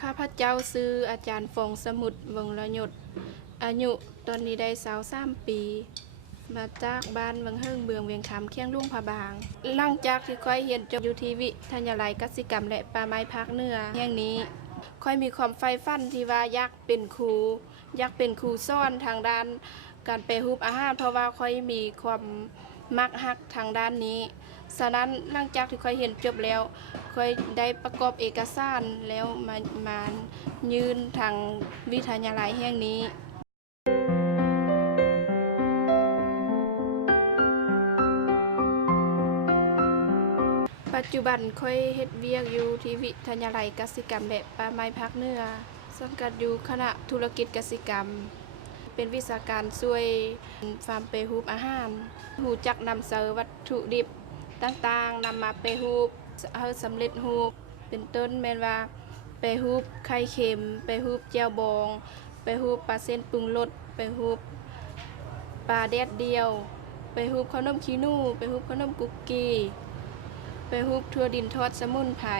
ข้าพเจ้าซื้ออาจารย์ฟงสมุทรวงละยศอายุตอนนี้ได้23 ปีมาจากบ้านวังเฮิงเบืองเวียงคำเคียงลุ่งผาบางหลังจากที่ค่อยเรียนจบอยู่ที่วิทยาลัยกสิกรรมและป่าไม้ภาคเหนือแห่งนี้ค่อยมีความใฝ่ฝันที่ว่าอยากเป็นครูสอนทางด้านการแปรรูปอาหารเพราะว่าค่อยมีความมักฮักทางด้านนี้ฉะนั้นหลังจากที่ค่อยเรียนจบแล้วค่อยได้ประกอบเอกสารแล้วมายื่นทางวิทยาลัยแห่งนี้ปัจจุบันค่อยเฮ็ดเวียกอยู่ที่วิทยาลัยกสิกรรมและป่าไม้ภาคเหนือสังกัดอยู่คณะธุรกิจกสิกรรมเป็นวิชาการช่วยฟาร์มแปรรูปอาหารหูจักนำเสนอวัตถุดิบต่างๆนำมาแปรรูปเฮาสำเร็จรูปเป็นต้นแม่นว่าแปรรูปไข่เค็มแปรรูปแจ่วบองแปรรูปปลาเส้นปรุงรสแปรรูปปลาแดดเดียวแปรรูปขนมขี้นูแปรรูปขนมกุกกี้ไปรูปทั่วดินทอดสมุนไพร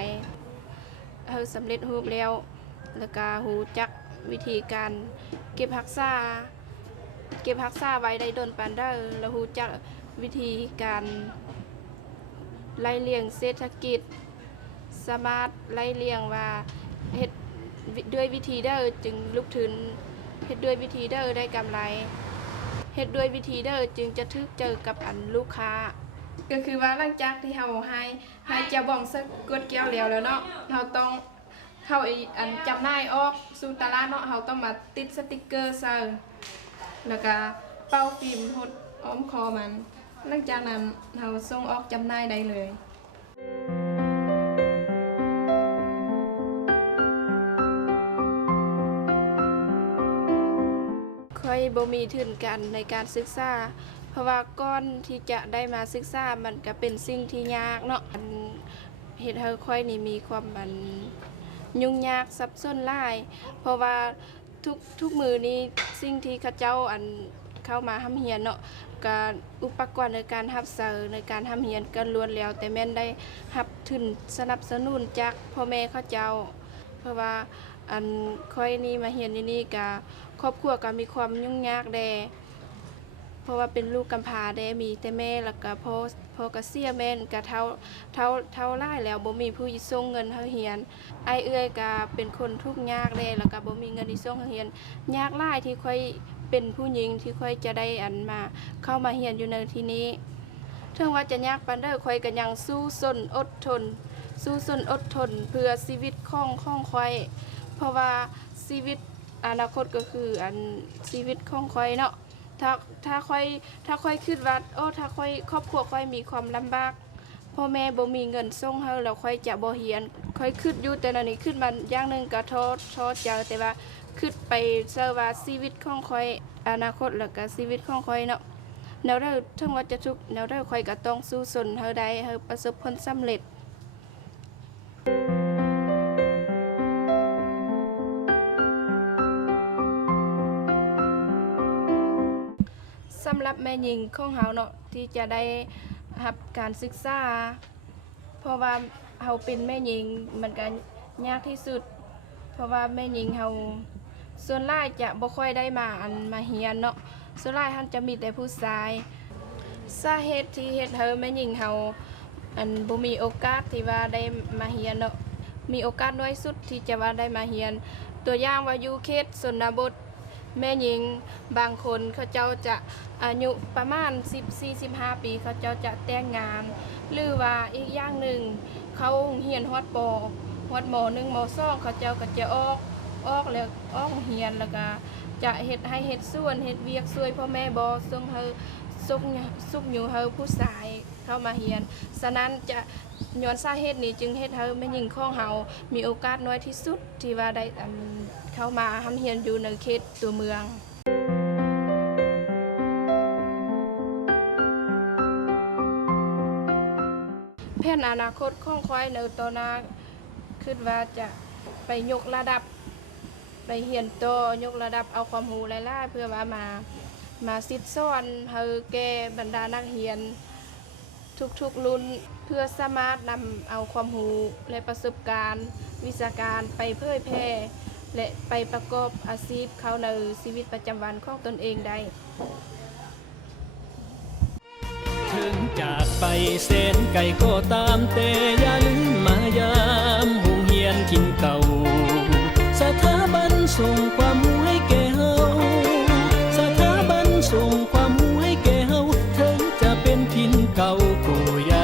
เฮาสำเร็จรูปแล้วก็หูจักวิธีการเก็บรักษาไว้ได้ดนปานได้แล้วหูจักวิธีการไล่เลียงเศรษฐกิจสามารถไล่เลียงว่าเฮ็ดด้วยวิธีเด้อจึงลุกถึงเฮ็ดด้วยวิธีเด้อได้กำไรเฮ็ดด้วยวิธีเด้อจึงจะทึกเจอกับอันลูกค้าก็คือว่าหลังจากที่เราให้เจ้าบองสักกดแก้วแล้วเนาะเราต้องอันจำหน่ายออกสู่ตลาดเนาะเราต้องมาติดสติกเกอร์ใส่แล้วก็เป่าฟิล์มหดอ้อมคอมันหลังจากนั้นเราส่งออกจำหน่ายได้เลยค่อยบ่มีทุนกันในการศึกษาเพราะว่าก่อนที่จะได้มาศึกษามันก็เป็นสิ่งที่ยากเนาะเฮ็ดให้ค่อยนี่มีความยุ่งยากซับซ้อนหลายเพราะว่าทุกมือนี้สิ่งที่เขาเจ้าเข้ามาทำเรียนเนาะการอุปกรณ์ในการรับเสริญในการทำเรียนก็ล้วนแล้วแต่แม่นได้รับทุนสนับสนุนจากพ่อแม่เขาเจ้าเพราะว่าค่อยนี่มาเรียนอยู่นี่ก็ครอบครัวก็มีความยุ่งยากแดเพราะว่าเป็นลูกกำพร้าแดมีแต่แม่แล้วก็พ่อก็เสียแม่นก็เท่าหลายแล้วบ่มีผู้ส่งเงินเฮาเรียนอ้ายเอื้อยก็เป็นคนทุกข์ยากแดแล้วก็บ่มีเงินที่ส่งเฮาเรียนยากหลายที่ค่อยเป็นผู้หญิงที่ค่อยจะได้มาเข้ามาเรียนอยู่ในที่นี้ถึงว่าจะยากปานใดค่อยก็ยังสู้สนอดทนเพื่อชีวิตของค่อยเพราะว่าชีวิตอนาคตก็คือชีวิตของค่อยเนาะถ้าค่อยคิดว่าถ้าค่อยครอบครัวค่อยมีความลำบากพ่อแม่บ่มีเงินส่งเฮาแล้วค่อยจะบ่เรียนค่อยคิดอยู่แต่ละนี้ขึ้นมาอย่างนึงก็ท้อใจแต่ว่าคิดไปเชื่อว่าชีวิตของค่อยอนาคตแล้วก็ชีวิตของค่อยเนาะแนวใดถึงว่าจะทุกข์แนวใดค่อยก็ต้องสู้สนเฮาได้เฮาประสบผลสำเร็จสำหรับแม่หญิงของเฮาเนาะที่จะได้รับการศึกษาเพราะว่าเฮาเป็นแม่หญิงมันก็ยากที่สุดเพราะว่าแม่หญิงเฮาส่วนหลายจะบ่ค่อยได้มาเรียนเนาะส่วนหลายท่านจะมีแต่ผู้ชายสาเหตุที่เฮ็ดให้แม่หญิงเฮาบ่มีโอกาสที่ว่าได้มาเรียนเนาะมีโอกาสน้อยสุดที่จะว่าได้มาเรียนตัวอย่างว่าอยู่เขตชนบทแม่หญิงบางคนเขาเจ้าจะอายุประมาณ14-15 ปีเขาเจ้าจะแต่งงานหรือว่าอีกอย่างหนึ่งเขาเรียนฮอดม.1 ม.2เขาเจ้าก็จะออกแล้วออกเรียนแล้วก็จะเฮ็ดส่วนเฮ็ดเวียกช่วยพ่อแม่บ่ส่งเฮาสุกอยู่เฮาผู้ชายเข้ามาเรียนฉะนั้นจะย้อนสาเหตุนี้จึงเฮ็ดให้แม่หญิงของเฮามีโอกาสน้อยที่สุดที่ว่าได้เข้ามาทำเรียนอยู่ในเขตตัวเมืองแผนอนาคตของข้อยในตอนหน้าคิดว่าจะไปยกระดับไปเรียนต่อยกระดับเอาความรู้หลายๆเพื่อว่ามาสิทธิ์สอนให้แก่บรรดานักเรียนทุกรุ่นเพื่อสามารถนำเอาความรู้และประสบการณ์ วิชาการไปเผยแพร่และไปประกอบอาชีพเขาในชีวิตประจำวันของตนเองได้ ถึงจากไปแสนไกลก็ตามแต่อย่าลืมมายามโรงเรียนถิ่นเก่าสถาบันส่งความรู้ให้แก่เฮาสถาบันส่งความรู้ให้แก่เฮาถึงจะเป็นถิ่นเก่าก็อย่า